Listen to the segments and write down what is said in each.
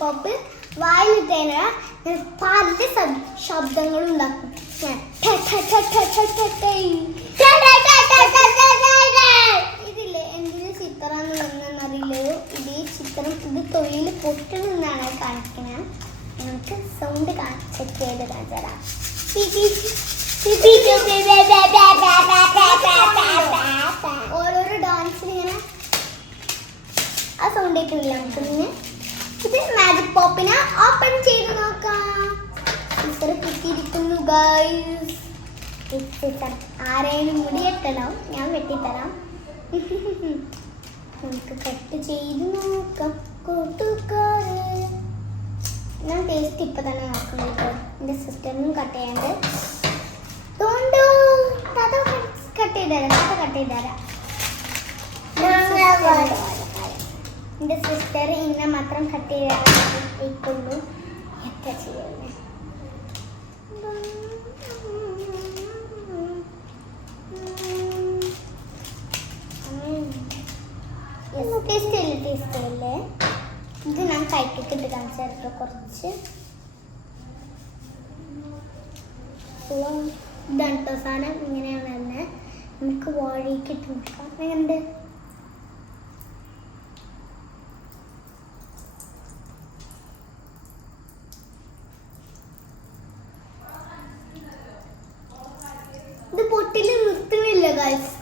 Pop വായിലിട്ടേന പല ശബ്ദങ്ങളും ഉണ്ടാക്കും. ഇതില്ലേ എന്തിനു ചിത്രാന്ന് വന്നറിയില്ലോ. ഇത് ഈ ചിത്രം ഇത് തൊഴിൽ പൊട്ടിൽ നിന്നാണ് കാണിക്കുന്നത്. നമുക്ക് സൗണ്ട് ചെക്ക് ചെയ്ത് കാണിച്ചതാ. ഓരോരോ ഡാൻസിന് ഇങ്ങനെ ആ സൗണ്ട് കേൾക്കുന്നില്ല. നമുക്ക് പിന്നെ ഇത് മാജിക് പോപ്പിനെ ഓപ്പൺ ചെയ്ത് നോക്കാം. ടീച്ചർ കിട്ടിയിരിക്കുന്നു ഗൈസ്. ആരെയും മുടി വെട്ടണം, ഞാൻ വെട്ടിത്തരാം. നമുക്ക് കട്ട് ചെയ്ത് നോക്കാം കൂട്ടുകാരെ. ഞാൻ ടേസ്റ്റ് ഇപ്പൊ തന്നെ നോക്കണം കേട്ടോ. എൻ്റെ സിസ്റ്ററിനും കട്ട് ചെയ്യാണ്ട് കട്ട് ചെയ്തരാം. എൻ്റെ സിസ്റ്റർ ഇന്നെ മാത്രം കട്ട് ചെയ്യാറുള്ളൂ. എത്ര ചെയ്യുന്നത് ടേസ്റ്റ് ഇല്ലേ. ഇത് ഞാൻ കൈക്കിട്ട് കാണിച്ചു കുറച്ച്. ഇതാണ് കേട്ടോ സാധനം. ഇങ്ങനെയാണ് തന്നെ നമുക്ക് വാഴയ്ക്കിട്ട് നോക്കാം. എങ്ങനെയുണ്ട്? ഇത് പൊട്ടില് നിർത്തുന്നില്ല ഗൈസ്.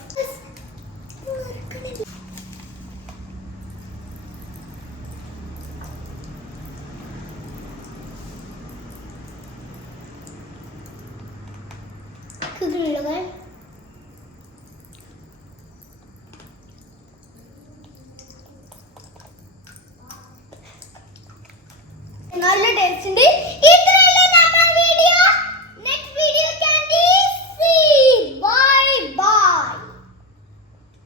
നല്ല ടേസ്റ്റ് ഉണ്ട്.